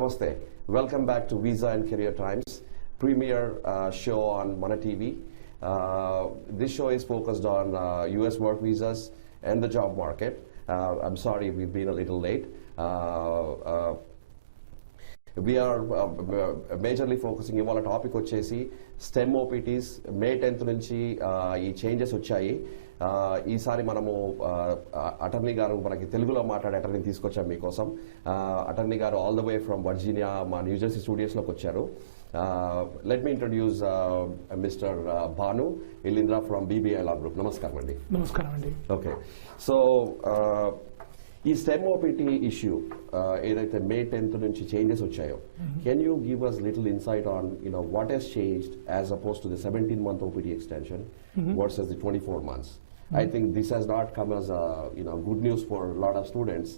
Namaste. Welcome back to Visa and Career Times, premier show on Mana TV. This show is focused on US work visas and the job market. I'm sorry we've been a little late. We are majorly focusing ఇవాళ topic వచ్చేసి stem ఓపీటీస్ మే 10th నుంచి ఈ changes వచ్చాయి. ఈసారి మనము attorney గారు మనకి తెలుగులో మాట్లాడే అటర్నీ తీసుకొచ్చాం మీకోసం. అటర్నీ గారు all the way from Virginia మా న్యూజెర్సీ స్టూడియోస్లోకి వచ్చారు. Let me introduce mister Bhanu Ilindra from BBI law group. నమస్కారం అండి. నమస్కారం అండి. ఓకే, సో ఈ స్టెమ్ ఓపీటీ ఇష్యూ ఏదైతే మే 10th నుంచి చేంజెస్ వచ్చాయో, can you give us little insight on what has changed as opposed to the 17-month OPT extension versus the 24 months? I think this has not come as a good news for a lot of students,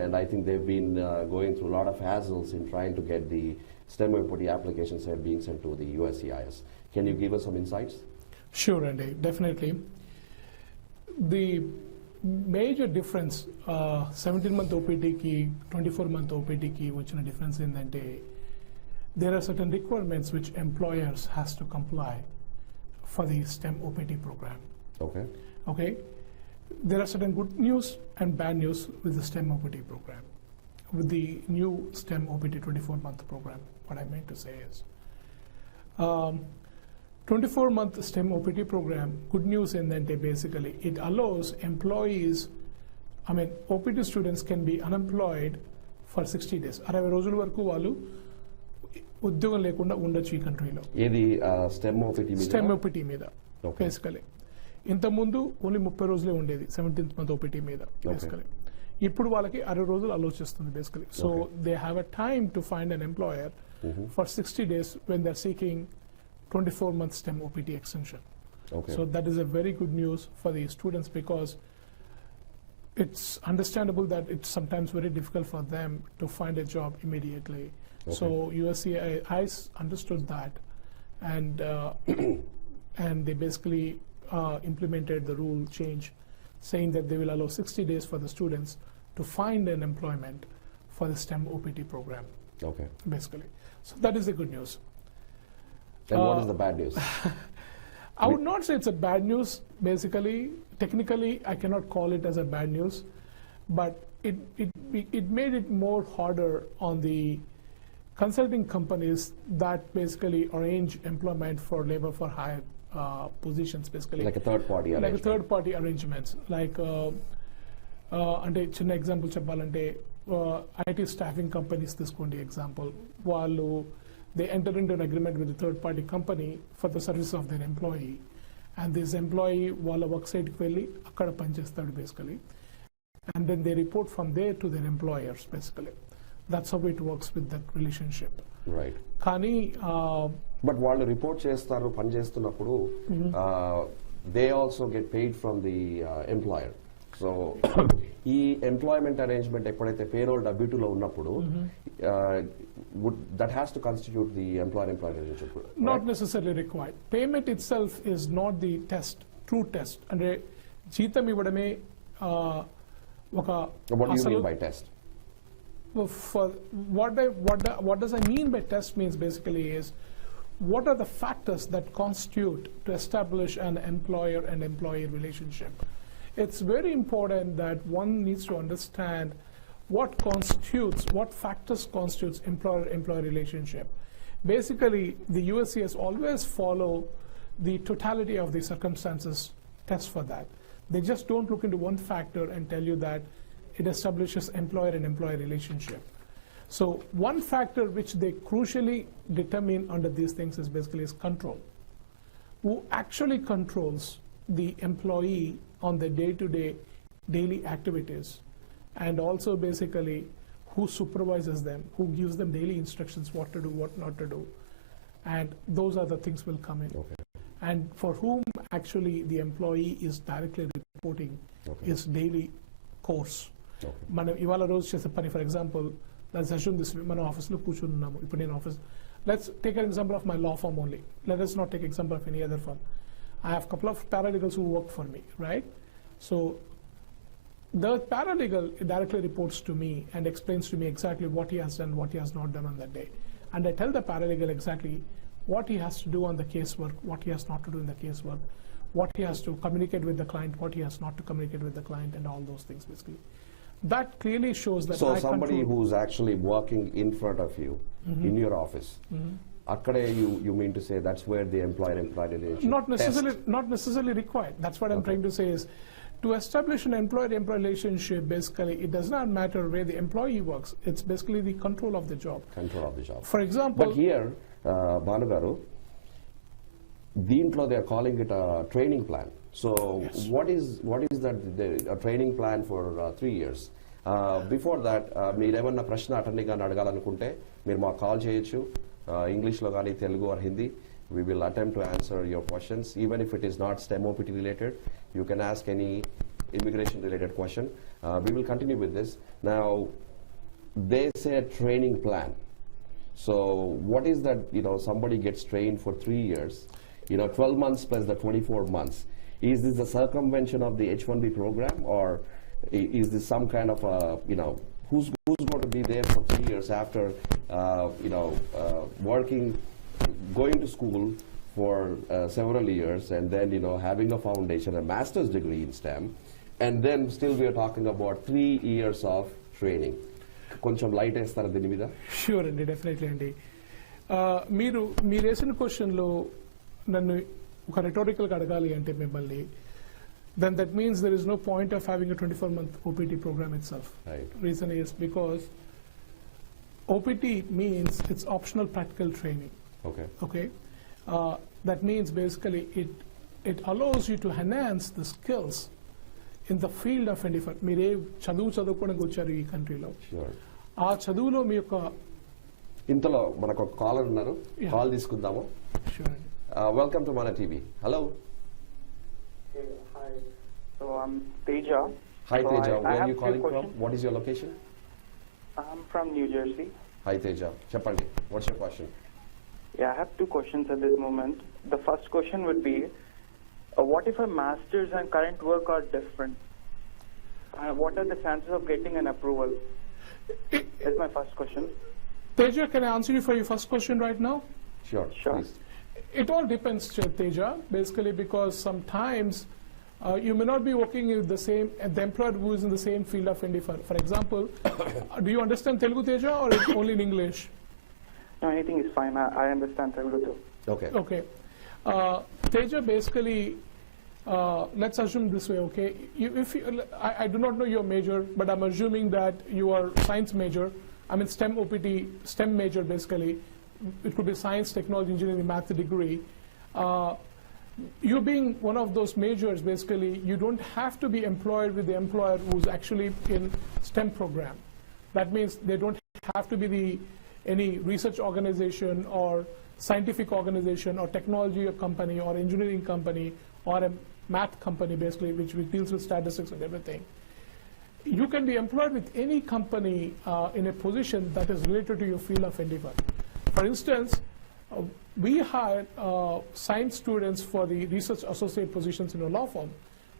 and I think they've been going through a lot of hassles in trying to get the STEM OPT applications being sent to the USCIS. Can you give us some insights? Sure, Andy, definitely. The major difference 17-month OPT ki 24-month OPT ki vachina difference endante there are certain requirements which employers has to comply for the STEM OPT program. Okay, there are certain good news and bad news with the STEM OPT program. With the new STEM OPT 24-month program, what I meant to say is 24-month STEM OPT program, good news in that basically it allows employees, OPT students can be unemployed for 60 days. 60 రోజుల వరకు వాళ్ళు ఉద్యోగం లేకుండా ఉండొచ్చు ఈ కంట్రీలో. ఏది stem OPT మీద బేసికలీ. ఇంతకుముందు ఓన్లీ 30 రోజులే ఉండేది 17th month OPT మీద బేసికలీ. ఇప్పుడు వాళ్ళకి 60 రోజులు ఆలోచిస్తుంది basically. So they have a time to find an employer for 60 days when they're seeking 24-month STEM OPT extension. So that is a very good news for the students, because it's understandable that it's sometimes very difficult for them to find a job immediately. So USCIS understood that, and they basically implemented the rule change, saying that they will allow 60 days for the students to find an employment for the STEM OPT program. Basically. So that is the good news. And what is the bad news? I would not say it's a bad news. Basically, technically, I cannot call it as a bad news, but it made it more harder on the consulting companies that basically arrange employment for labor for hire positions, basically. Like a third-party arrangement. Like a third-party arrangements. Like, అంటే చిన్న example చెప్పాలంటే IT staffing companies తీసుకోండి example. వాళ్ళు they enter into an agreement with the third-party company for the service of their employee, and this employee వాళ్ళ work సైట్కి వెళ్ళి అక్కడ పనిచేస్తాడు basically, and then they report from there to their employers basically. That's how it works with that relationship. Right. కానీ but వాళ్ళు report చేస్తారు పని చేస్తున్నప్పుడు, they also get paid from the employer. So ఈ ఎంప్లాయ్మెంట్ అరేంజ్మెంట్ ఎప్పుడైతే payroll W2 లో ఉన్నప్పుడు that has to constitute the employer-employee relationship. Not necessarily required. Payment itself is not the test, true test. అంటే జీతం ఇవ్వడమే ఒక. What do you mean by test? For what does I mean by test means basically is what are the factors that constitute to establish an employer and employee relationship. It's very important that one needs to understand what factors constitutes employer-employee relationship. Basically, the USCIS always follow the totality of the circumstances test for that. They just don't look into one factor and tell you that it establishes employer and employee relationship. So one factor which they crucially determine under these things is basically is control. Who actually controls the employee on the day-to-day daily activities, and also basically who supervises them, who gives them daily instructions what to do, what not to do, and those are the things will come in. And for whom actually the employee is directly reporting his daily course. మనం ఇవాళ రోజు చేసే పని, for example let's assume this, మనం ఆఫీస్లో కూర్చున్నాము. ఇప్పుడు నేను office, let's take an example of my law firm only. Let us not take example of any other firm. I have a couple of paralegals who work for me, right? So The paralegal directly reports to me and explains to me exactly what he has done, what he has not done on that day. And I tell the paralegal exactly what he has to do on the casework, what he has not to do in the casework, what he has to communicate with the client, what he has not to communicate with the client, and all those things basically. That clearly shows that So somebody who's actually working in front of you, in your office, akkade you mean to say that's where the employer-employee relationship not necessarily required. That's what I'm trying to say is, to establish an employer-employee relationship, basically, it does not matter where the employee works. It's basically the control of the job. Control of the job. For example, but here, Bhanu garu, దీంట్లో they are calling it a training plan. So yes. what is that a training plan for 3 years? Before that, మీరు ఏమన్నా ప్రశ్న attend గాని అడగాలనుకుంటే మీరు మాకు call చేయొచ్చు, ఇంగ్లీష్లో కానీ Telugu or Hindi. We will attempt to answer your questions, even if it is not STEM OPT related. You can ask any immigration related question. We will continue with this. Now, they say a training plan. So what is that, somebody gets trained for 3 years, 12 months plus the 24 months. Is this a circumvention of the H-1B program, or is this some kind of who's going to be there for 3 years after, working, going to school for several years, and then having a foundation, a master's degree in STEM, and then still we are talking about 3 years of training. కొంచెం light వేస్తారా దీని మీద? Sure అండి, definitely అండి. మీరు వేసిన క్వశ్చన్లో నన్ను ఒక రెటోరికల్గా అడగాలి అంటే మిమ్మల్ని, then that means there is no point of having a 24-month OPT program itself. Right. Reason is because OPT means it's optional practical training. Okay. That means basically it allows you to enhance the skills in the field of endeavor. మీరే చదువుకోవడానికి వచ్చారు ఈ కంట్రీలో, ఆ చదువులో మీ యొక్క ఇంతలో మనకు ఒక కాలర్ ఉన్నారు, కాల్ తీసుకుందాము. వెల్కమ్ టు మన TV. Hello. Hi. So I'm Teja. Hi Teja, where are you calling from? What is your location? I'm from New Jersey. Hi Teja, చెప్పండి. What's your question? Yeah, I have 2 questions at this moment. The first question would be, what if a master's and current work are different? What are the chances of getting an approval? That's my first question. Teja, can I answer you for your first question right now? Sure. Please. It all depends, Teja, basically, because sometimes you may not be working in the same, the employer who is in the same field of endeavor. For example, do you understand Telugu, Teja, or only in English? No, anything is fine. I understand Telugu too. Okay. Teja, basically, let's assume this way, okay? I do not know your major, but I'm assuming that you are science major. I mean STEM OPT, STEM major basically. It could be science, technology, engineering, math degree. You being one of those majors, basically, you don't have to be employed with the employer who's actually in STEM program. That means they don't have to be any research organization or scientific organization or technology company or engineering company or a math company, basically, which deals with statistics and everything. You can be employed with any company in a position that is related to your field of endeavor. For instance, we hire science students for the research associate positions in a law firm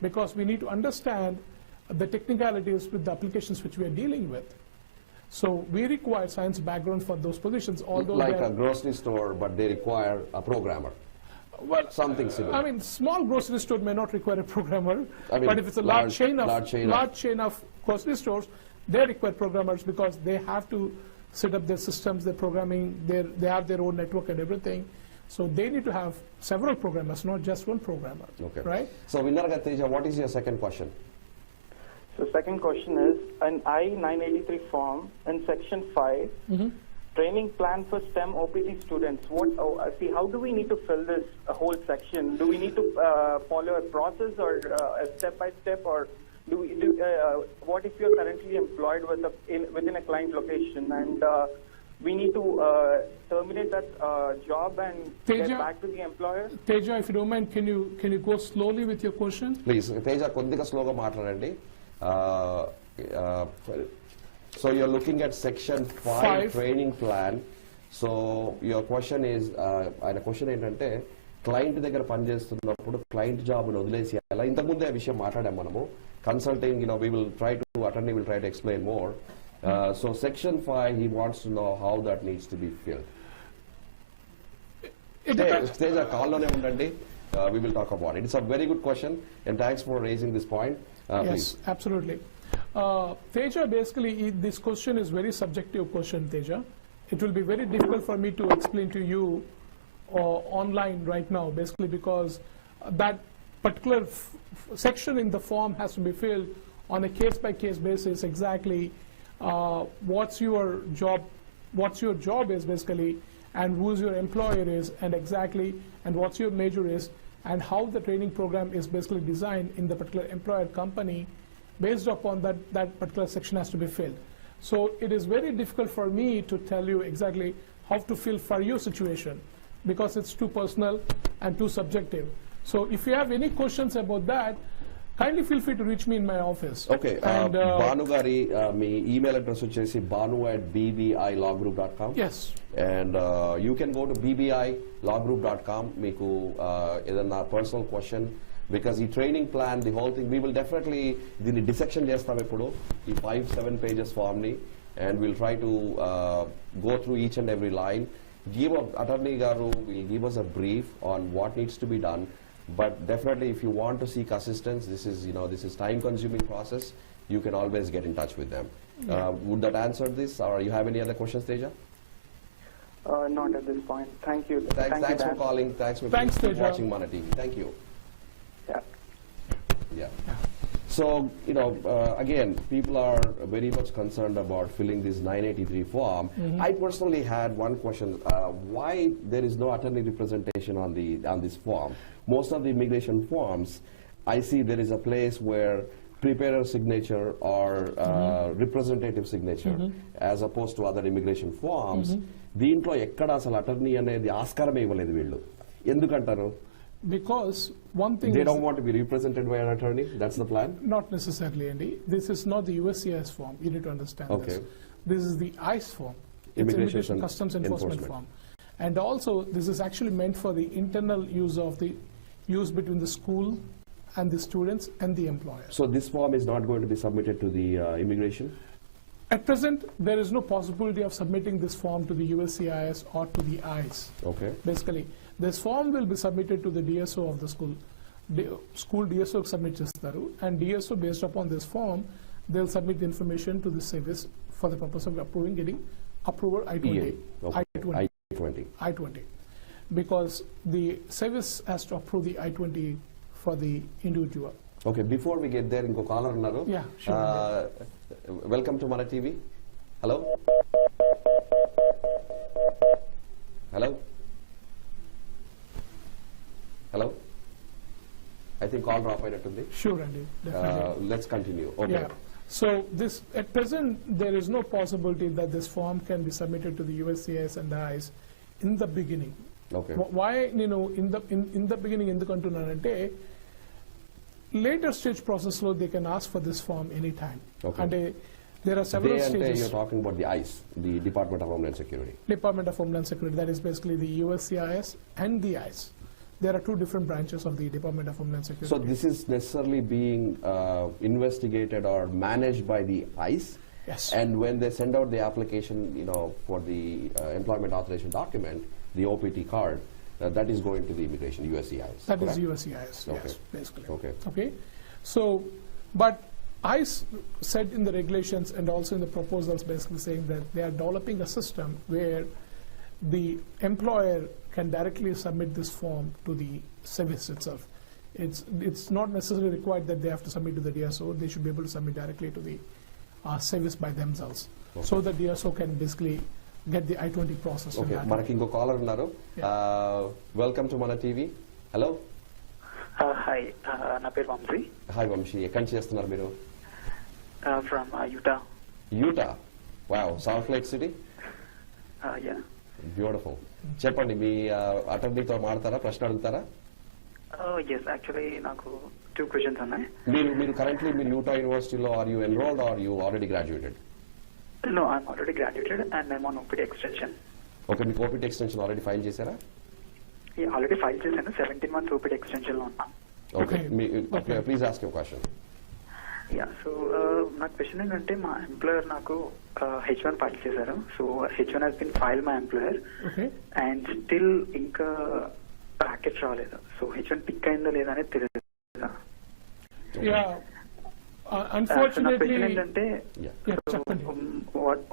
because we need to understand the technicalities with the applications which we are dealing with. So we require science background for those positions, although like a grocery store, but they require a programmer. Well, something similar. I mean, small grocery store may not require a programmer, but if it's a large chain of grocery stores, they require programmers because they have to set up their systems, their programming, they have their own network and everything. So they need to have several programmers, not just one programmer. Okay. Right? So Vinarga Teja, what is your second question? So second question is, an I-983 form in section 5, training plan for STEM OPT students. See, how do we need to fill this whole section? Do we need to follow a process or a step-by-step, or what if you're currently employed within a client location and we need to terminate that job and Teja, get back to the employer? Teja, if you don't mind, can you go slowly with your question? Please, Teja, కొద్దిగా స్లోగా మాట్లాడండి. So you're looking at section 5 training plan. So your question is, ఆయన question ఏంటంటే client దగ్గర పనిచేస్తున్నప్పుడు client జాబ్ను వదిలేసి అలా ఇంతకుముందే ఆ విషయం మాట్లాడాం మనము consulting attorney will try to explain more. So section 5 he wants to know how that needs to be filled. Stage a call lone undandi. We will talk about it. It's a very good question and thanks for raising this point. Yes, please. absolutely. Teja, basically this question is very subjective question, Teja. It will be very difficult for me to explain to you online right now, basically because that particular section in the form has to be filled on a case-by-case basis exactly what's your job is basically, and who's your employer is, and exactly, and what's your major is, and how the training program is basically designed in the particular employer company. Based upon that particular section has to be filled. So it is very difficult for me to tell you exactly how to fill for your situation because it's too personal and too subjective. So if you have any questions about that, kindly feel free to reach me in my office. Okay. And, Banu gari, me email address vachesi banu@bbilawgroup.com. yes. And you can go to bbilawgroup.com. Meeku edanna personal question. Because the training plan, the whole thing, we will definitely the dissection chestam eppudu ee 5-7 pages form ni, and we'll try to go through each and every line. Attorney garu will give us a brief on what needs to be done, but definitely if you want to seek assistance, this is time consuming process. You can always get in touch with them. Would that answer this, or you have any other questions, Teja? Not at this point. Thank you. Thanks for calling. Thanks for Teja. watching Mana TV. Thank you. Yeah. Yeah. So, again, people are very much concerned about filling this 983 form. I personally had one question. Why there is no attorney representation on this form? Most of the immigration forms, I see there is a place where preparer signature or representative signature as opposed to other immigration forms. దీంట్లో ఎక్కడ అసలు attorney అనేది ఆస్కారమే ఇవ్వలేదు వీళ్ళు ఎందుకంటారు Because one thing they don't want to be represented by an attorney. That's the plan. Not necessarily, Andy. This is not the USCIS form. You need to understand Okay. this. This is the ICE form. It's Immigration Immigration Customs Enforcement Enforcement. form. And also, this is actually meant for the internal use between the school and the students and the employer. So this form is not going to be submitted to the immigration? At present, there is no possibility of submitting this form to the USCIS or to the ICE. Okay. Basically, this form will be submitted to the DSO of the school. School DSO submit chestaru, and DSO based upon this form, they'll submit the information to the service for the purpose of getting approval I-20. EA. Okay. I-20. I-20. Because the service has to approve the I-20 for the individual. Okay, before we get there, inko caller unnaru. Yeah, sure. Welcome to Mana TV. Hello? Hello? Hello? I think call drop అయినట్టుంది. Sure, Andy. Definitely. Let's continue. Okay. Yeah. So this, at present, there is no possibility that this form can be submitted to the USCIS and the ICE in the beginning. Okay. Why, in the beginning, ఎందుకంటున్నానంటే later stage process లో they can ask for this form anytime. Okay. And there are several They and stages. you're talking about the ICE, the Department of Homeland Security. Department of Homeland Security, that is basically the USCIS and the ICE. There are two different branches of the Department of Homeland Security. So this is necessarily being investigated or managed by the ICE. Yes. And when they send out the application, for the employment authorization document, the OPT card, that is going to the immigration, USCIS. That correct? is USCIS, Okay. yes, basically. Okay. Okay. So, but ICE said in the regulations and also in the proposals basically saying that they are developing a system where the employer can directly submit this form to the service itself. It's not necessarily required that they have to submit to the DSO. They should be able to submit directly to the service by themselves. Okay. So the DSO can basically get the I-20 process. in Okay. that మనకి ఇంకో caller ఉన్నారు. Welcome to మన TV. Hello. Hi నా పేరు Vamsi. Hi Vamsi, ఎక్కడి నుంచి చేస్తున్నారు మీరు? From Utah. Utah. Wow, salt lake city. Yeah. Beautiful. చెప్పండి, మీ అటర్నీతో మాట్లాడతారా, ప్రశ్న అడుగుతారా? ఎస్, యాక్చువల్లీ నాకు 2 questions ఉన్నాయి. మీరు కరెంట్లీ మీరు యూటా యూనివర్సిటీలో are you enrolled are you already graduated? No, I'm already graduated and I'm on OPT extension. Okay, మీకు ఓపీటీ ఎక్స్టెన్షన్ ఆల్రెడీ ఫైల్ చేశారా? ఆల్రెడీ ఫైల్ చేశాను. 17 months OPT ఎక్స్టెన్షన్ లో ఉన్నా. Okay. Okay. Please ask your question. Yeah, so నా question ఏంటంటే మా employer నాకు H1 file చేశారు. So H1 has been filed my employer Okay. And still ఇంకా ప్యాకేజ్ రాలేదు. సో H1 పిక్ అయిందో లేదా అనేది తెలియదు. Yeah. నా Unfortunately, క్వశ్చన్ ఏంటంటే Yeah. yeah, చెప్పండి.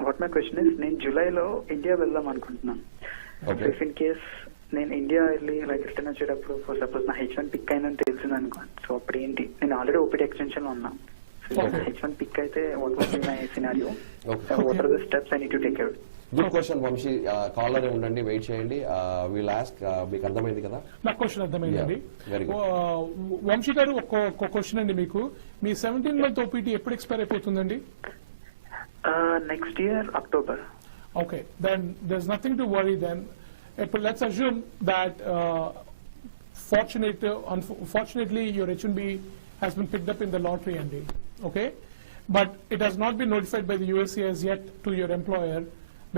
వాట్ మై క్వశ్చన్ ఇస్, నేను జూలైలో ఇండియా వెళ్దాం అనుకుంటున్నాను. Okay. ఇఫ్ ఇన్ కేస్ నేను ఇండియా వెళ్ళి లైక్ రిటర్న్ వచ్చేటప్పుడు ఫర్ సపోజ్ నా H1 పిక్ అయిందని తెలిసింది అనుకోండి. సో అప్పుడు ఏంటి, నేను ఆల్రెడీ OPT ఎక్స్టెన్షన్ లో ఉన్నా. So Okay. H1 పిక్ అయితే what what be my scenario, Okay. What are the steps I need to take care. Good question, Vamshi. Caller ఉండండి, వెయిట్ చేయండి. We'll ask. మీకు అర్థమైంది కదా? నా క్వశ్చన్ అర్థమైందండి. Yeah, very good. వంశీ గారు ఒక క్వశ్చన్ అండి మీకు. మీ 17 month OPT ఎప్పుడు ఎక్స్పైర్ అయిపోతుందండి? Next year October. Okay, then there's nothing to worry then. But let's assume that unfortunately your H1B has been picked up in the lottery and okay, but it has not been notified by the USCIS yet to your employer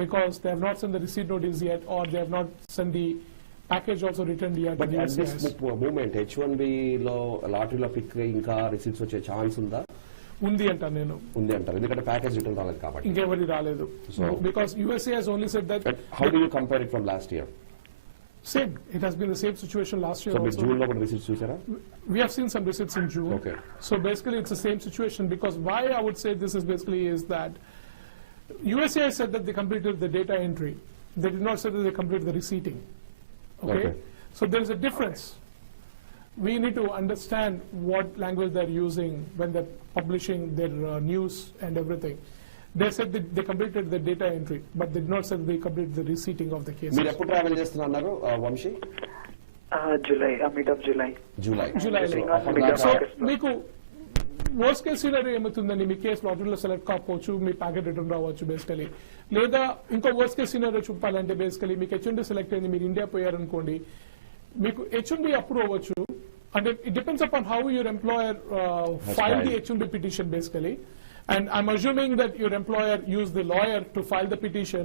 because they have not sent the receipt notice yet, or they have not sent the package also returned yet But to the at this USCIS. moment, H1B లో లాటరీలో pick ఇంకా receipts వచ్చే chance ఉందా? ఉంది అంటాను నేను. ఉంది అంటారు, ఎందుకంటే ప్యాకేజ్ రిటర్న్ రాలేదు కాబట్టి. ఇంకెవరి రాలేదు. So- Because USCIS only said that But how do you compare it from last year? same, it has been the same situation last year So మీరు also. జూన్ లో కూడా రిసీట్స్ చూసారా? We have seen some receipts in June. Okay. So basically it's the same situation, because why I would say this is basically is that USCIS said that they completed the data entry. They did not say that they completed the receipting. Okay? Okay. So there is a difference. We need to understand what language they're using when they're publishing their news and everything. They said that they completed the data entry, but they did not say that they completed the receipting of the cases. మీరు ఎప్పుడు travel చేస్తున్నారు Vamshi? July, mid of July. July. July. So, July. అప్పటిదాకా- so మీకు worst case scenario ఏమవుతుందండి, మీ case లాటరీలో సెలెక్ట్ కాకపోవచ్చు, మీ ప్యాకెట్ రిటర్న్ రావచ్చు బేసికలీ. లేదా ఇంకో వర్స్ట్ కేస్ సినారియో చెప్పాలంటే బేసికలీ మీకు H1B సెలెక్ట్ అయింది, మీరు ఇండియా పోయారనుకోండి, మీకు H1B అప్రూవ్ అవ్వచ్చు. అంటే it depends upon how your employer file the H1B petition basically. And I'm assuming that your employer used the lawyer to file the petition,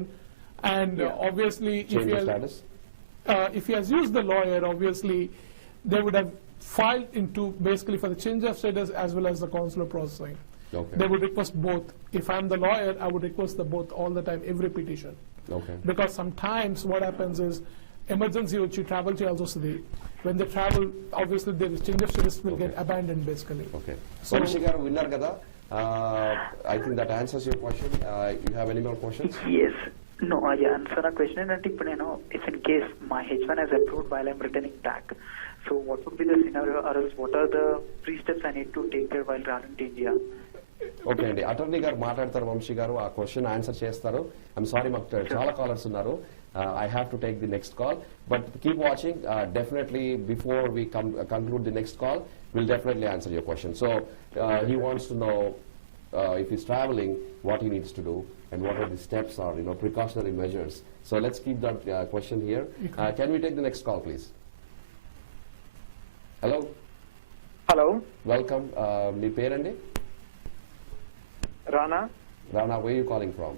and obviously Change the status? if he has used the lawyer, obviously they would have filed into basically for the change of status as well as the consular processing. Okay. They would request both. If I'm the lawyer, I would request the both all the time, every petition. Okay. Because sometimes what happens is emergency వచ్చి travel చేయాల్సి వస్తుంది. When they travel, obviously the change of status will get abandoned basically. Okay. So- Vamsi గారు విన్నారు కదా? I think that answers your question. You have any more questions? Yes. No, so నా question ఏంటంటే ఇప్పుడు నేను if in case my H1 has approved while I'm returning back, so what would be the scenario, or else what are the pre-steps I need to take care while traveling to India? Okay అండి, attorney గారు మాట్లాడతారు, వంశీ గారు ఆ question answer చేస్తారు. I'm sorry, మాకు చాలా callers ఉన్నారు. I have to take the next call, but keep watching. Definitely before we conclude the next call, we'll definitely answer your question. So he wants to know if he's traveling, what he needs to do and what are the steps or precautionary measures. So let's keep that question here. Can we take the next call, please? Hello. Hello, Welcome. మీ పేరండి? Rana, Rana, where are you calling from?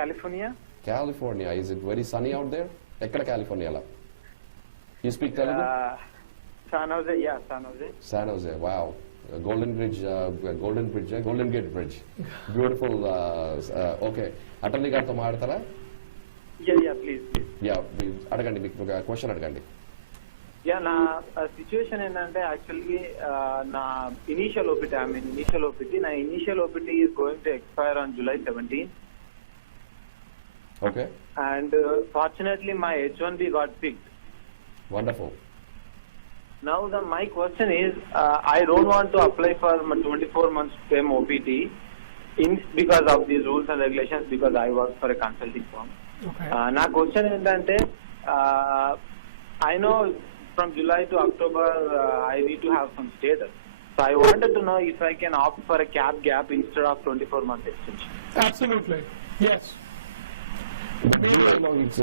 California. California. Is it very sunny out there? Ekkada California la? You speak Telugu? San Jose, yeah, San Jose. San Jose. Wow. Golden Gate Bridge. Beautiful. Okay. Attorney గారితో మాట్లాడతారా? Yeah, please. Yeah. అడగండి, మీకు question అడగండి. Yeah, నా situation ఏంటంటే actually నా initial OPT, నా initial OPT is going to expire on July 17. Okay. And fortunately my H1B got picked. Wonderful. Now my question is, I don't want to apply for my 24 months STEM OPT because of these rules and regulations, because I work for a consulting firm. Okay. నా question ఏంటంటే, I know from July to October I need to have some status. So I wanted to know if I can opt for a gap instead of 24 month extension. Absolutely. Yes.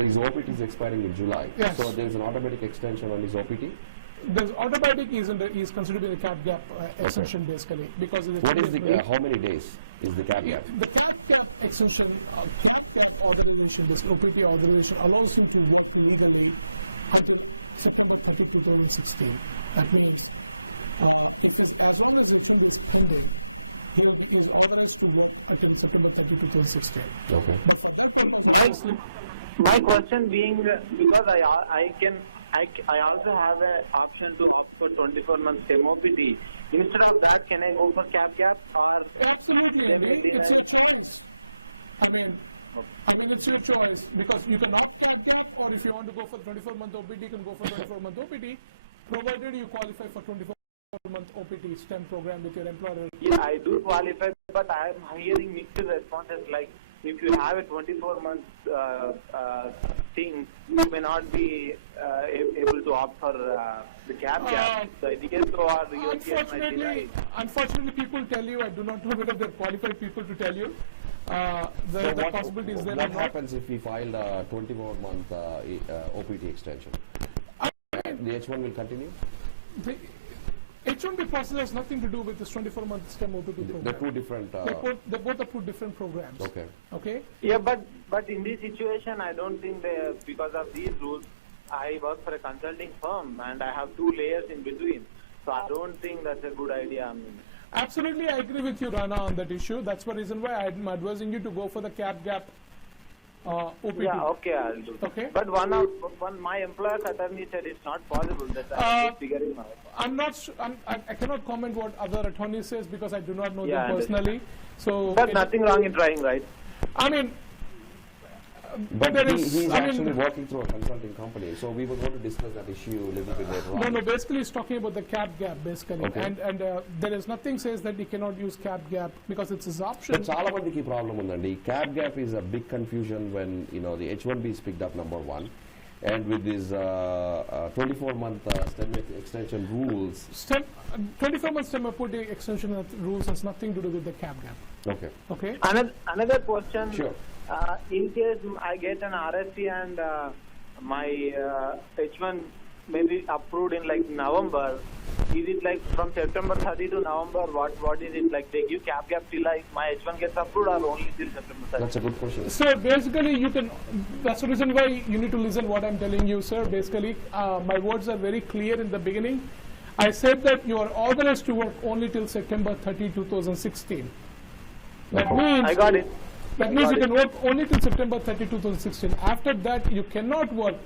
His OPT is expiring in July. Yes. So there is an automatic extension on his OPT. There's automatic is considered to be the gap extension basically, because of the What is the how many days is the gap? The gap extension, gap authorization, this OPT authorization allows him to work legally until September 30, 2016. That means as long as H1B is pending, he is authorized to work until September 30, 2016. Okay. But for that purpose, obviously, My question being, because I also have an option to opt for 24 months STEM OPT. Instead of that, can I go for gap or? absolutely, Andy, it's your choice. I mean, it's your choice because you can opt gap, or if you want to go for 24-month OPT, you can go for 24-month OPT, provided you qualify for 24-month OPT STEM program with your employer. Yeah, I do qualify, but I am hearing mixed responses like if you have a 24-month thing, you may not be able to opt for the gap. The educator or the UPS might be right. Unfortunately, people tell you, I do not know whether they're qualified people to tell you. The possibility is there. What happens if we filed a 24-month OPT extension? The H1 will continue? The H1B process has nothing to do with this 24-month STEM OPT program. They're two different. They both are two different programs. Okay. Okay. Yeah, but in this situation, I don't think because of these rules, I work for a consulting firm and I have 2 layers in between. So I don't think that's a good idea. I mean, absolutely, I agree with you, Rana, on that issue. That's the reason why I'm advising you to go for the gap OPT. yeah, okay, I'll do. Okay. But my employer's attorney said it's not possible. That I'm figuring out. I cannot comment what other attorney says because I do not know Yeah, them personally. So But nothing wrong in trying, right? I mean, But there is. he's I mean, actually working through a consulting company, so we were going to discuss that issue a little bit later on. no, basically he's talking about the cap gap, basically. Okay. And there is nothing says that he cannot use cap gap because it's his option. But చాలా మందికి problem ఉందండి. Cap gap is a big confusion when the H1B is picked up, number one, and with these 24-month STEM extension rules. 24-month STEM OPT extension rules has nothing to do with the cap gap. Okay. Okay. Another question. Sure. In case I get an RSC and my H1 may be approved in like November, is it like from September 30 to November? What is it like? They give gap till my H1 gets approved or only till September 30? That's a good question. So basically, that's the reason why you need to listen what I'm telling you, sir. Basically, my words are very clear in the beginning. I said that you are authorized to work only till September 30, 2016. That means I got it. That means you can work only till September 30, 2016. After that, you cannot work,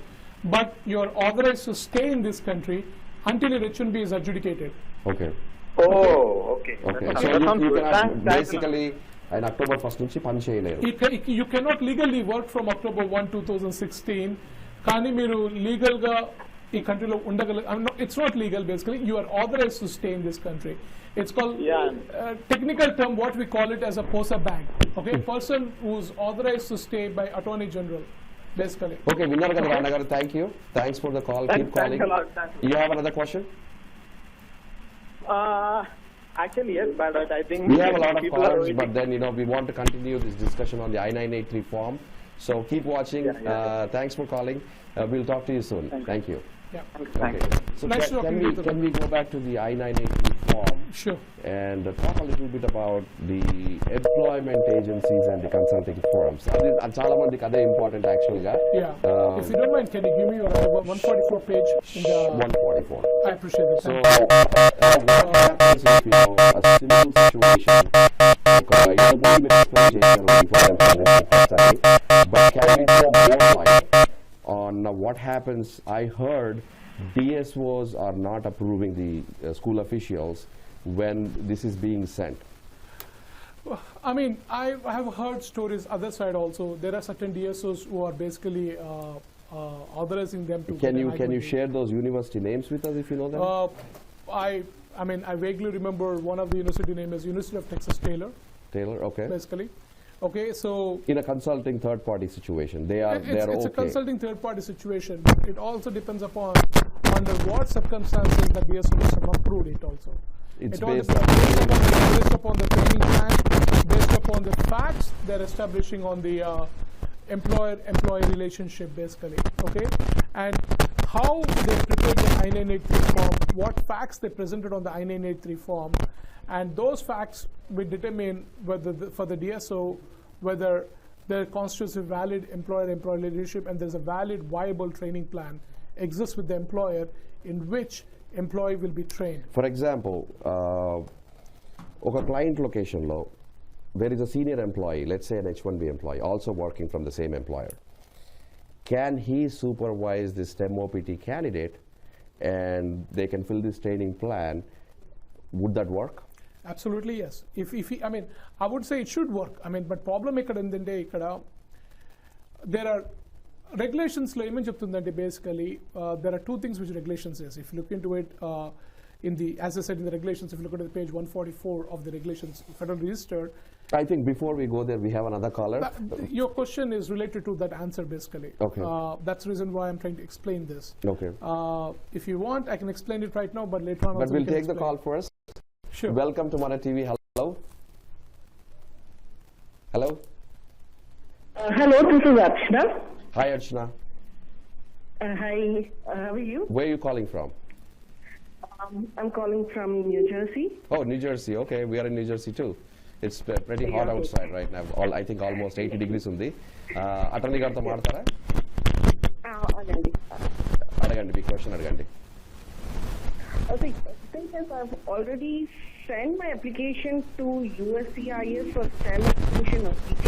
but you are authorized to stay in this country until your H1B is adjudicated. Okay. Oh, okay. Okay. That So sounds you good. can Thanks. basically in October 1st నుంచి పని చేయలేరు. You cannot legally work from October 1, 2016. కానీ మీరు legal గా ఈ కంట్రీలో it's not legal basically. You are authorized to stay in this country. It's called technical term. What we call it as a POSA bank. Okay, person who's authorized to stay by Attorney General, basically. Okay, విన్నారు కదా రాణా గారు. Thank you. Thanks for the call. Keep calling. Thanks a lot. Thanks. You have another question? Actually, yes, but I think We have a lot of people are calls, waiting. but then we want to continue this discussion on the I-983 form. So keep watching. Thanks for calling. We'll talk to you soon. Thank you. Yeah. Thanks. Okay. So Nice talking to you. can we go back to the I-983 form Sure. and talk a little bit about the employment agencies and the consulting firms? అది చాలా మందికి అదే important యాక్చువల్గా. Yeah. If you don't mind, can you give me your 144 page in the? 144. I appreciate it. So what happens if a simple situation? But can we throw more light on what happens? I heard DSOs are not approving the school officials when this is being sent. I mean, I have heard stories other side also. There are certain DSOs who are basically authorizing them to. Can you share those university names with us if you know them? I vaguely remember one of the university name is University of Texas Taylor. Taylor, okay. Basically, okay. So In a consulting third-party situation, they are it's okay. a consulting third-party situation. It also depends upon under what circumstances the DSO system approved it also. It's It all based depends based upon the training plan, based upon the facts they're establishing on the employer-employee relationship, basically. Okay, and how they prepared the I-983 form, what facts they presented on the I-983 form, and those facts will determine whether for the DSO whether there constitutes a valid employer-employee relationship and there's a valid, viable training plan exists with the employer in which employee will be trained. For example, ఒక client location లో there is a senior employee, let's say an H1B employee, also working from the same employer. Can he supervise this STEM OPT candidate and they can fill this training plan? Would that work? Absolutely yes. If he, I mean, I would say it should work. I mean, but problem ikkada endante ikkada there are regulations lo em cheptundante basically there are two things which regulations says. If you look into it in the, as I said in the regulations, if you look at the page 144 of the regulations, Federal Register. I think before we go there, we have another caller. Your question is related to that answer basically. Okay. That's the reason why I'm trying to explain this. Okay. If you want, I can explain it right now, but later on. But we'll take the call first. Sure. Welcome to Mana TV. Hello. Hello. Hello, this is Archana. Hi, Archana. Hi, how are you? Where are you calling from? I'm calling from New Jersey. Oh, New Jersey. Okay, we are in New Jersey too. It's pretty hot Yeah. outside right now. I think almost 80 degrees undi. Attorney gartho maadtara? Adandy. Adagandi, big question adagandi. Okay, the thing is, I've already sent my application to USCIS for STEM extension of PT.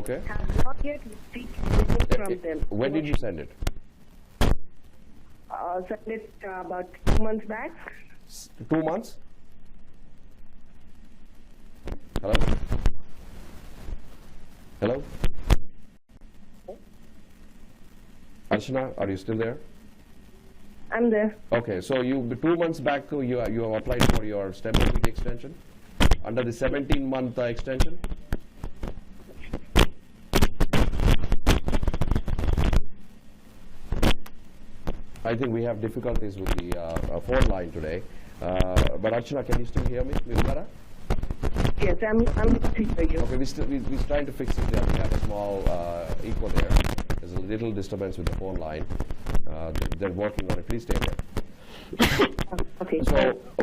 Okay. Have not yet received anything from them. When did you send it? Sent it about 2 months back. 2 months? Hello? Hello? Archana, are you still there? I'm there. Okay, so 2 months back you have applied for your STEM OPT extension under the 17-month extension. I think we have difficulties with the phone line today. But Archana, can you still hear me? Nirmala? Yes, I'm listening to you. Okay, we're trying to fix it there. We have a small echo there. There's a little disturbance with the phone line. They're working on it. Please stay there. Okay. So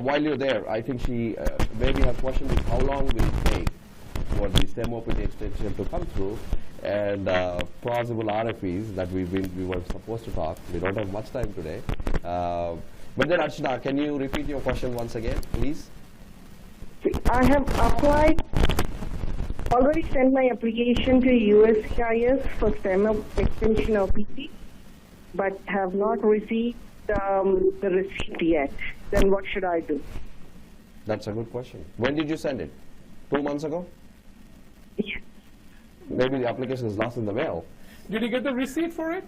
while you're there, I think she maybe her question is how long will it take for the STEM OPT extension to come through, and possible RFEs that we were supposed to talk. We don't have much time today. But then Archana, can you repeat your question once again, please? I have applied, already sent my application to USCIS for STEM extension of PT, but have not received the receipt yet. Then what should I do? That's a good question. When did you send it? 2 months ago? Yes. Maybe the application is lost in the mail. Did you get the receipt for it?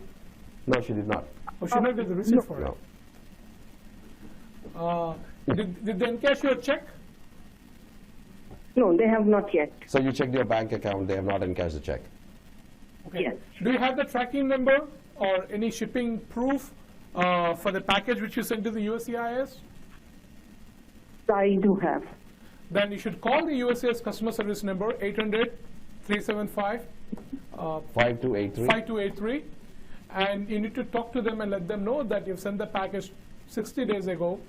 No, she did not. Or should not get the receipt for No. it? Did they encash your check? No, they have not yet. So you checked your bank account, they have not encashed the check. Okay. Yes. Do you have the tracking number or any shipping proof for the package which you sent to the USCIS? I do have. Then you should call the USCIS customer service number 800-375 5283. 5283, and you need to talk to them and let them know that you've sent the package 60 days ago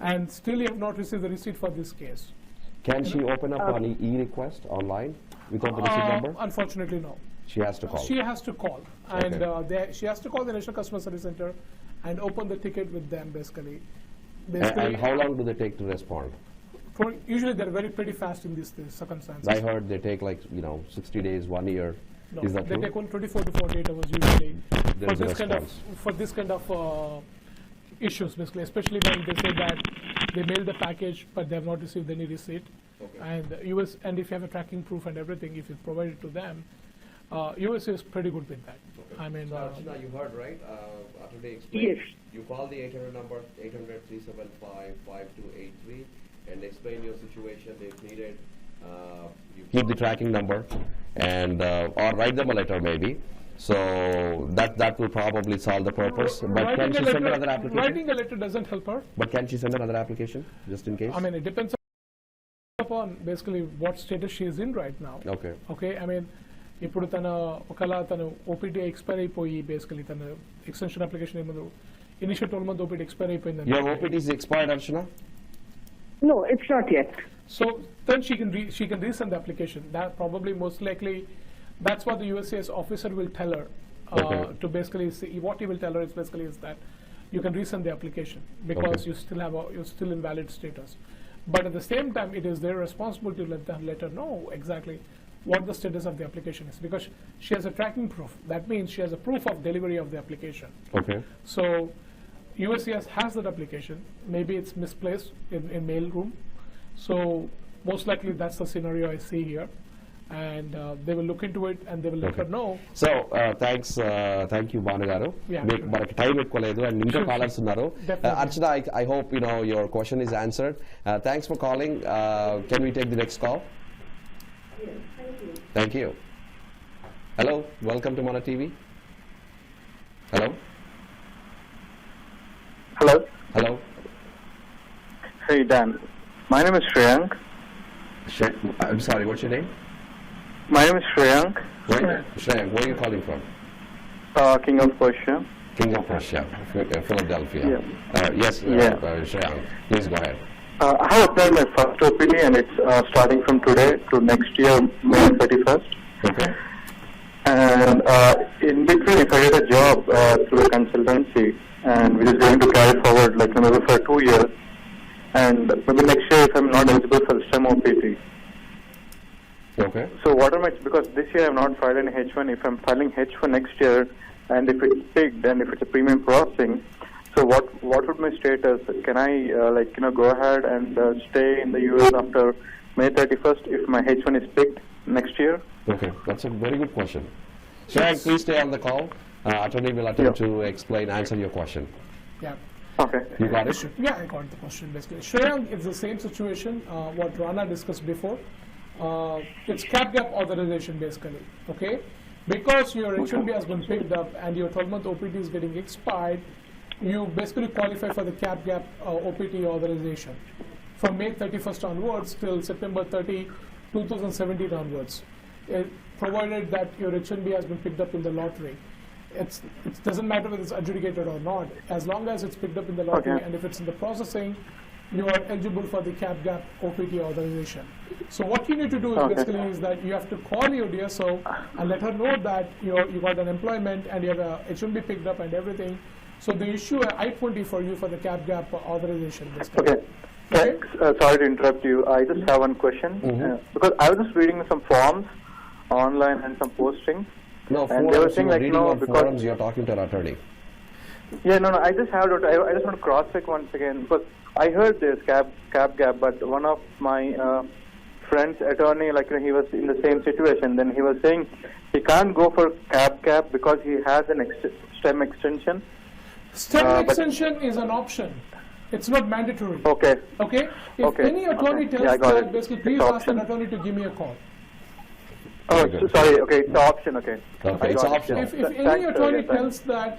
and still you have not received the receipt for this case. Can she open up an e-request online without the receipt number? Unfortunately, no. She has to call. She has to call, and Okay. she has to call the National Customer Service Center and open the ticket with them, basically. And how long do they take to respond? Usually they're pretty fast in these circumstances. I heard they take 60 days, 1 year. No, Is that they true? take only 24 to 48 hours usually There's a response. for this kind of issues, basically, especially when they say that they mailed the package but they have not received any receipt. Okay. And if you have a tracking proof and everything, if you provide it to them, US is pretty good with that. I mean, So Archana, you heard, right? Today explained. Yes. You call the 800 number, 800-375-5283, and explain your situation if needed. You keep the tracking number, and or write them a letter maybe. So that will probably solve the purpose. But can she send another application? writing a letter doesn't help her. But can she send another application just in case? I mean, it depends upon basically what status she is in right now. Okay. Okay, I mean, ఇప్పుడు ఒకవేళ తను OPT expire అయిపోయి basically తన extension application ఏమో initial 12 month OPT expire అయిపోయింది. Your OPT is expired, Archana? No, it's not yet. So then she can resend the application. That probably most likely that's what the USCIS officer will tell her. to basically see what he will tell her is basically is that you can resend the application because you still have you're still in valid status. But at the same time, it is their responsibility to let her know exactly what the status of the application is, because she has a tracking proof. That means she has a proof of delivery of the application. Okay. So USCIS has that application. Maybe it's misplaced in mail room. So most likely that's the scenario I see here. And they will look into it and they will let her know. So thanks, thank you, Bhanu garu. Yeah, Make మనకి time ఎక్కువ లేదు and ఇంకా callers ఉన్నారు. Definitely. Archana, I hope your question is answered. Thanks for calling. Can we take the next call? Yes, thank you. Thank you. Hello, welcome to Mana TV. Hello. Hello. Hello. Hey Dan, my name is Shreyank. I'm sorry, what's your name? My name is Shreyank, Shreyank, where are you calling from? King of Persia. King of Prussia, Philadelphia. Yeah. Yes, Yeah. Shreyank, please go ahead. I have applied my first OPT and it's starting from today to next year, May 31st. Okay. And in between, if I get a job through a consultancy, and which is going to carry forward like maybe for 2 years, and maybe next year if I'm not eligible for STEM OPT. Okay. So what am I, because this year I'm not filing H1, if I'm filing H1 next year, and if it's picked and if it's a premium processing, so what would my status? Can I go ahead and stay in the US after May 31st if my H1 is picked next year? Okay, that's a very good question. Shreyank, please stay on the call. Attorney will attempt to answer your question. Yeah. Okay. You got it? Yeah, I got the question basically. Shreyank, it's the same situation what Rana discussed before. It's cap gap authorization basically, okay? Because your H1B has been picked up and your 12-month OPT is getting expired, you basically qualify for the cap gap OPT authorization from May 31st onwards till September 30, 2017 onwards, provided that your H1B has been picked up in the lottery. It doesn't matter whether it's adjudicated or not, as long as it's picked up in the lottery, Okay. and if it's in the processing, you are eligible for the cap gap OPT authorization. So what you need to do is Okay. basically is that you have to call your DSO and let her know that you got an employment and you have a H1B picked up and everything. So they issue a I-20 for you for the cap gap authorization. Basically. Okay. Thanks. Sorry to interrupt you. I just have one question. Because I was just reading some forms online and some postings. No, And they were forums, saying you are like, reading no, on because- forums, you're talking to an attorney. Yeah, no, I just have to, I just want to cross check once again because I heard there's cap gap, but one of my friend's attorney, he was in the same situation. Then he was saying he can't go for cap gap because he has an STEM extension. STEM but- extension is an option. It's not mandatory. Okay. Okay? If Okay, any attorney okay. tells Yeah, I got that, it. basically, It's please ask option. an attorney to give me a call. Oh, Very good. sorry. Okay, it's the option. Okay. Okay, I it's got it. optional. If Thanks, any sir. attorney Yeah, tells that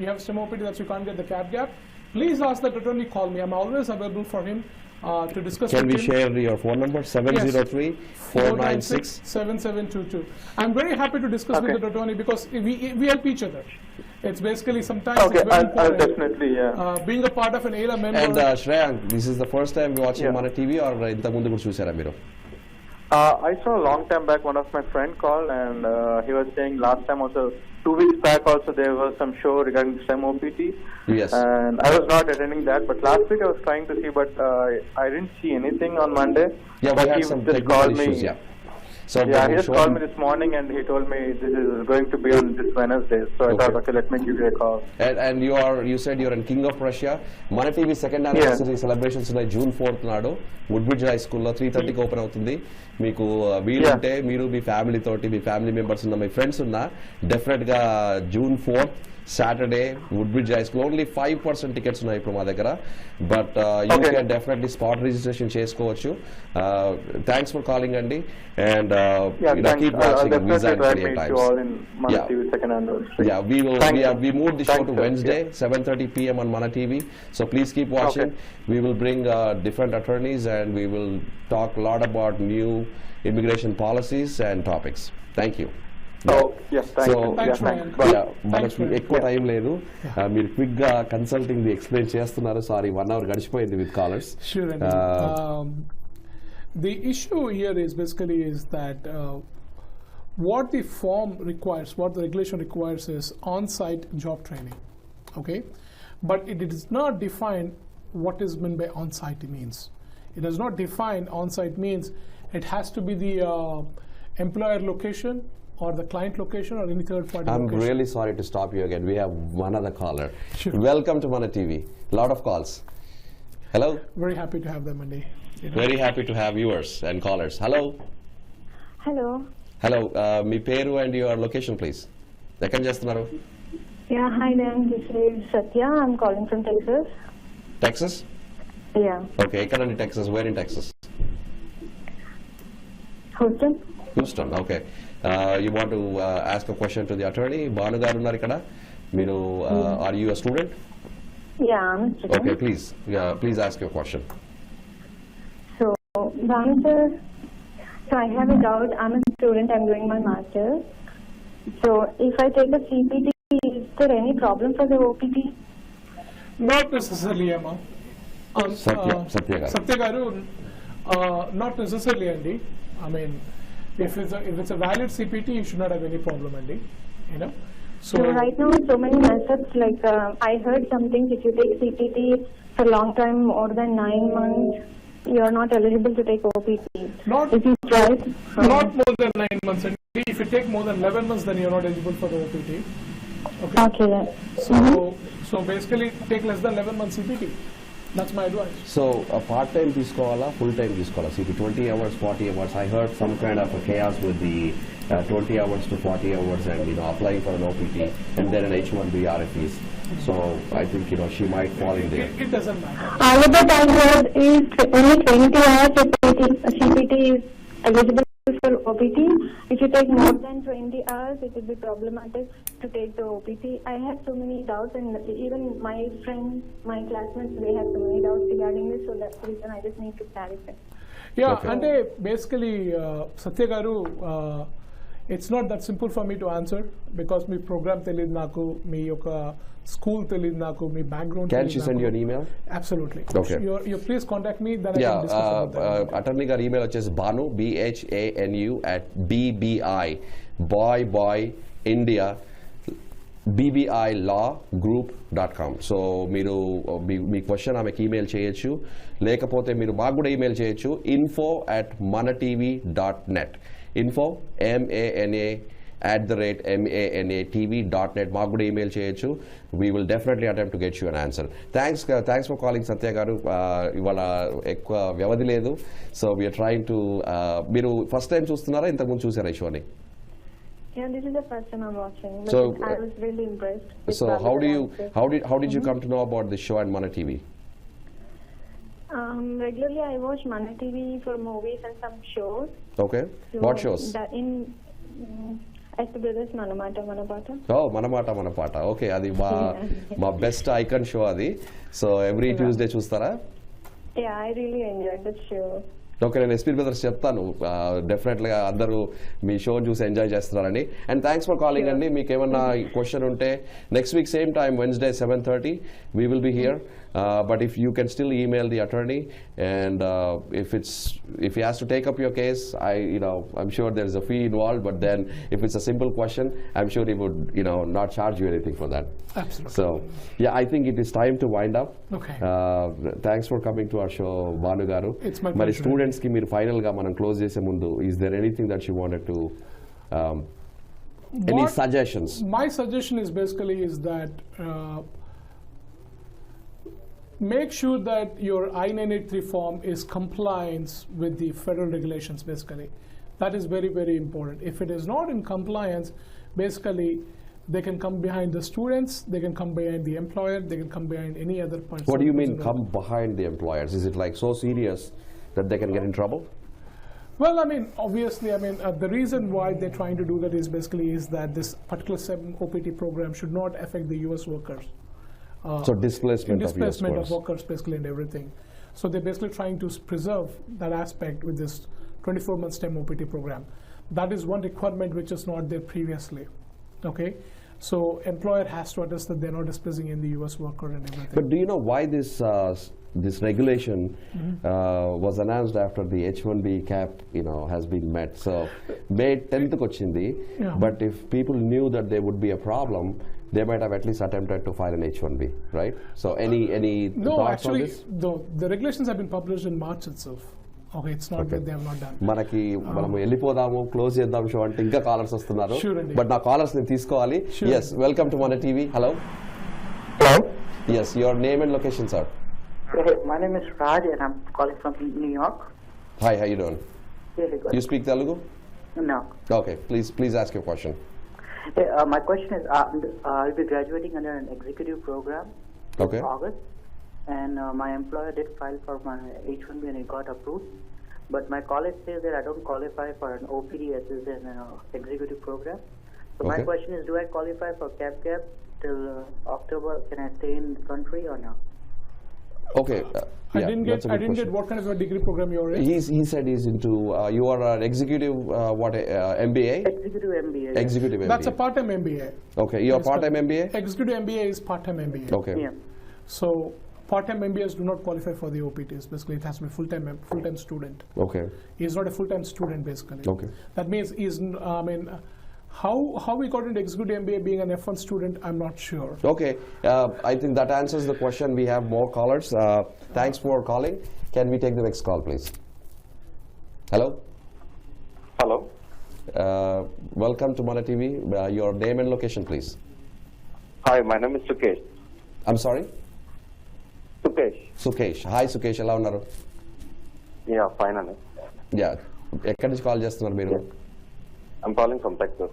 you have STEM OPT that you can't get the cap gap, please ask that attorney call me. I'm always available for him to discuss Can we with him. share your phone number? 703-496. 496-7722. I'm very happy to discuss Okay. with the attorney because we help each other. It's basically sometimes Okay, it's very I'll important. definitely, yeah. Being a part of an AILA member. And Shreyank, this is the first time you're watching Yeah. Mana TV or ఇంతకు ముందు కూడా చూసారా మీరు? I saw a long time back one of my friend called and he was saying last time also 2 weeks back also there was some show regarding STEM OPT. Yes. And I was not attending that, but last week I was trying to see, but I didn't see anything on Monday. Yeah, but we he had some just technical called issues, me. yeah. So Yeah, when he you just showed- called me this morning and he told me this is going to be on this Wednesday. So I thought, okay, let me give you a call. And you said you're in King of Prussia. Mana TV second anniversary celebrations ఉన్నాయి June 4th నాడు Woodbridge high స్కూల్లో 3:30కి open అవుతుంది. మీకు వీలుంటే మీరు మీ family తోటి మీ family members ఉన్న మీ friends ఉన్నా డెఫినెట్ గా June 4th Saturday Woodbridge high school only 5% tickets ఉన్నాయి ఇప్పుడు మా దగ్గర. But you Okay. Can definitely spot registration చేసుకోవచ్చు. థ్యాంక్స్ ఫర్ కాలింగ్ అండి. And Yeah, thanks. Keep I'll watching definitely Visa and try to Career meet Times. you all in Mana Yeah. TV second anniversary. Yeah, we will. Thank you. We moved the show Thanks, to sir. Wednesday, 7:30 p.m. on Mana TV. So please keep watching. Okay. We will bring different attorneys and we will talk a lot about new immigration policies and topics. Thank you. Oh, yes, thank So, you. Thanks, Yeah, Ryan. thanks. Bye. మనకి ఎక్కువ time లేదు. మీరు quick గా consulting the explain చేస్తున్నారు. Sorry 1 hour గడిచిపోయింది with callers. Sure. The issue here is basically is that what the form requires, what the regulation requires is on-site job training, okay? But it does not define what is meant by on-site means. It does not define on-site means it has to be the employer location or the client location or any third party I'm location. really sorry to stop you again. We have one other caller. Sure. Welcome to Mana TV. Lot of calls. Hello. Very happy to have them, Andy. You know. Very happy to have viewers and callers. Hello. Hello. Hello. మీ పేరు and your location, please. ఎక్కడి నుంచి చేస్తున్నారు? Yeah, hi Dan. This is Satya. I'm calling from Texas. Texas? Yeah. Okay. ఎక్కడ నుండి Texas? Where in Texas? Houston. Houston. Okay. You want to ask a question to the attorney? Banu garu unnaru ikkada. Meeru are you a student? Yeah, I'm a student. Okay, please. Please ask your question. So, Banu sir, so I have a doubt. I'm a student. I'm doing my master's. So, if I take a CPT, is there any problem for the OPT? Not necessarily, Emma. Satya garu. Satya garu, not necessarily, Andy. I mean, if it's a valid CPT, you should not have any problem, Andy. You know. So right now, so many methods. Like I heard something. If you take CPT for long time, more than 9 months, you are not eligible to take OPT. Not Is it right? not more than 9 months. Andy. If you take more than 11 months, then you're not eligible for the OPT. Okay. Okay. Then. So basically, take less than 11 months CPT. That's my advice. So part-time తీసుకోవాలా full-time తీసుకోవాలా? See, 20 hours, 40 hours. I heard some kind of a chaos with the 20 hours to 40 hours and, you know, applying for an OPT and then an H1B RFEs. So I think, you know, she might fall in there. It doesn't matter. All of that I heard is only 20 hours CPT is eligible for OPT. If you take more than 20 hours, it will be problematic to take the OPT. I had so many doubts, and even my friends, my classmates, they have so many doubts regarding this, so that's the reason I just need to clarify. Yeah, Okay. and basically, Satya garu, it's not that simple for me to answer because my program telid naku, me yoka school telid naku, me background. Can telid she send naku. you an email? Absolutely. Okay. You please contact me, then I Yeah, can discuss about that. attorney గారి email వచ్చేసి Bhanu, BHANU @BBI, boy, India, bbillawgroup.com. So మీరు మీ question ఆమెకి email చేయొచ్చు, లేకపోతే మీరు మాకు కూడా email చేయొచ్చు info@manatv.net. info MANA@manatv.net. మాకు కూడా ఈమెయిల్ చేయొచ్చు. We will definitely attempt to get you an answer. Thanks for calling, Satya garu. ఇవాళ ఎక్కువ వ్యవధి లేదు. So we are trying to మీరు ఫస్ట్ టైం చూస్తున్నారా, ఇంతకుముందు చూసారా ఈ షోని? Yeah, this is the first time I'm watching. But So, I was really impressed. with So Barbara answers. how did you come to know about this show and Mana TV? Regularly, I watch Mana TV for movies and some shows. Okay. So What shows? SP Brothers, Manamata, Manapata. Oh, Manamata Manapata. Okay, అది మా best icon show అది. So every Tuesday చూస్తారా? Yeah, I really enjoyed the show. Okay, నేను SP brothers చెప్తాను, డెఫినెట్గా అందరూ మీ షోని చూసి ఎంజాయ్ చేస్తున్నారని. అండ్ థ్యాంక్స్ ఫర్ కాలింగ్ అండి. మీకు ఏమన్నా క్వశ్చన్ ఉంటే next week same time Wednesday 7:30 we will be here. But if you can still email the attorney, and if he has to take up your case, I'm sure there is a fee involved. But then if it's a simple question, I'm sure he would not charge you anything for that. Absolutely. So yeah, I think it is time to wind up. Okay. Thanks for coming to our show, Bhanu garu. It's my మరి pleasure. Students కి మీరు final గా మనం close చేసే ముందు, is there anything that you wanted to any What- suggestions? My suggestion is basically that make sure that your I-983 form is compliance with the federal regulations. Basically, that is very, very important. If it is not in compliance, basically they can come behind the students, they can come behind the employer, they can come behind any other person. What do you mean who's come behind the employers? Is it like so serious that they can get in trouble? Well, I mean, obviously, the reason why they're trying to do that is basically that this particular STEM OPT program should not affect the U.S. workers. So displacement of Displacement US of workers, basically, and everything. So they're basically trying to preserve that aspect with this 24-month STEM OPT program. That is one requirement which is not there previously. Okay, so employer has to understand that they're not displacing in the U.S. worker and everything. But do you know why this this regulation was announced after the H1B cap, has been met. So May 10th kochindi, but if people knew that there would be a problem, they might have at least attempted to file an H1B, right? So any No, thoughts actually, on this? the regulations have been published in March itself. Okay, it's not that they have not done. మనకి మనము వెళ్ళిపోదాము close చేద్దాం show అంటే ఇంకా callers వస్తున్నారు Sure అండి. But నా callers నేను తీసుకోవాలి. Sure. Yes, welcome to Mana TV. Hello. Hello. Yes, your name and location, sir. Hey, my name is Raj and I'm calling from New York. Hi, how you doing? Yeah, good. You speak Telugu? No. Okay, please ask your question. Hey, my question is, I'll be graduating under an executive program Okay. in August, and my employer did file for my H1B and it got approved. But my college says that I don't qualify for an OPD as is an executive program. So my Okay. question is, do I qualify for cap till October? Can I stay in the country or not? Okay. I Yeah, didn't that's get a I good didn't get question. what kind of a degree program you're in. He said he's into you are an executive MBA. Executive MBA. Executive MBA. That's a part-time MBA. Okay, you're That's part-time MBA. Executive MBA is part-time MBA. Okay. Yeah. So part-time MBAs do not qualify for the OPTs. Basically, it has to be full-time student. Okay. He's not a full-time student, basically. Okay. That means how we got into executive MBA being an F1 student, I'm not sure. Okay, I think that answers the question. We have more callers. Thanks for calling. Can we take the next call, please? Hello. Hello. Welcome to Mana TV. Your name and location, please. Hi, my name is Sukesh. I'm sorry? Sukesh. Hi, Sukesh. ఎలా ఉన్నారు? Yeah, fine, Anna. Yeah. ఎక్కడి నుంచి call చేస్తున్నారు మీరు? I'm calling from Texas.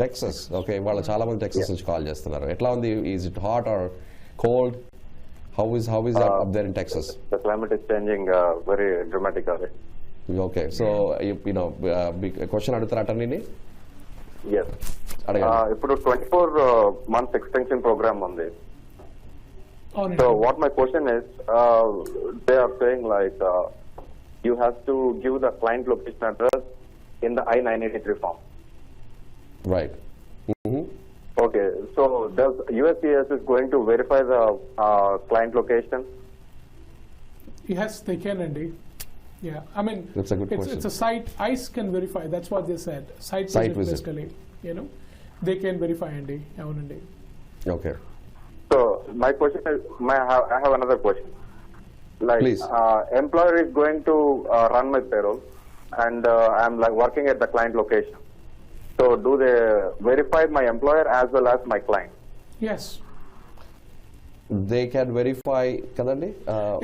Texas. Okay, వాళ్ళు చాలా మంది Texas నుంచి కాల్ చేస్తున్నారు. ఎట్లా ఉంది? Is it hot or cold? How is up there in Texas? The climate is changing very dramatically. Okay, so question అడుగుతారా అటర్నీని? Yes. అడగండి. ఇప్పుడు 24 months extension program ఉంది. On So what my question is, they are saying like you have to give the client location address in the I-983 form. Right. Mm-hmm. Okay, so does USCIS is going to verify the client location? Yes, they can, Andy. Yeah, I mean, That's a good question. It's a site. ICE can verify. That's what they said. Site Site visit. basically. They can verify, Andy. Andy. Okay. So my question is, I have another question. Like, Please. Employer is going to run my payroll, and I'm like working at the client location. So do they verify my employer as well as my client? Yes. They can verify కదండి?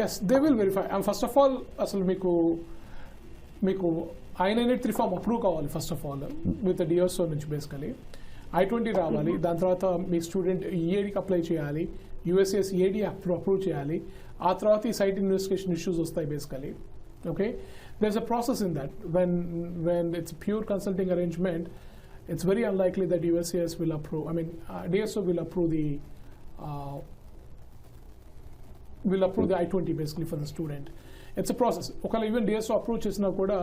Yes, they will verify. And first of all, అసలు మీకు I-983 form approve కావాలి first of all with DSO నుంచి basically. I-20 రావాలి. దాని తర్వాత మీ student ఈఏడికి apply చేయాలి. USS EAD approve చేయాలి. ఆ తర్వాత ఈ సైట్ ఇన్వెస్టిగేషన్ ఇష్యూస్ వస్తాయి basically. Okay, there's a process in that. When it's a pure consulting arrangement, it's very unlikely that USCIS will approve. I mean, DSO will approve the I-20 basically for the student. It's a process. Okay, even DSO approach chesina kuda,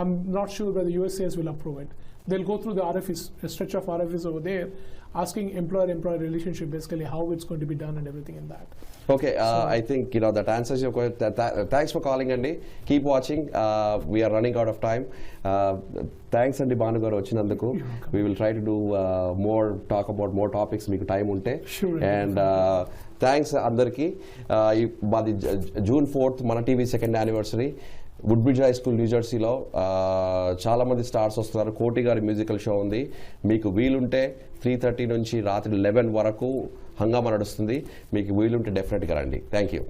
I'm not sure whether USCIS will approve it. They'll go through the RFEs, a stretch of RFEs over there, asking employer-employee relationship, basically how it's going to be done and everything in that. Okay, I think that answers your question. Thanks for calling, Andy. Keep watching. We are running out of time. Thanks, Andy Banu garu vachinanduku. We will try to do talk about more topics. Meeku time unte. Sure. And thanks andarki. Madi June 4th Mana TV second anniversary. Woodbridge high school న్యూజెర్సీలో చాలా మంది stars వస్తున్నారు. కోటి గారి musical show ఉంది. మీకు వీలుంటే 3:30 నుంచి రాత్రి 11 వరకు హంగామా నడుస్తుంది. మీకు వీలుంటే డెఫినెట్గా రండి. Thank you.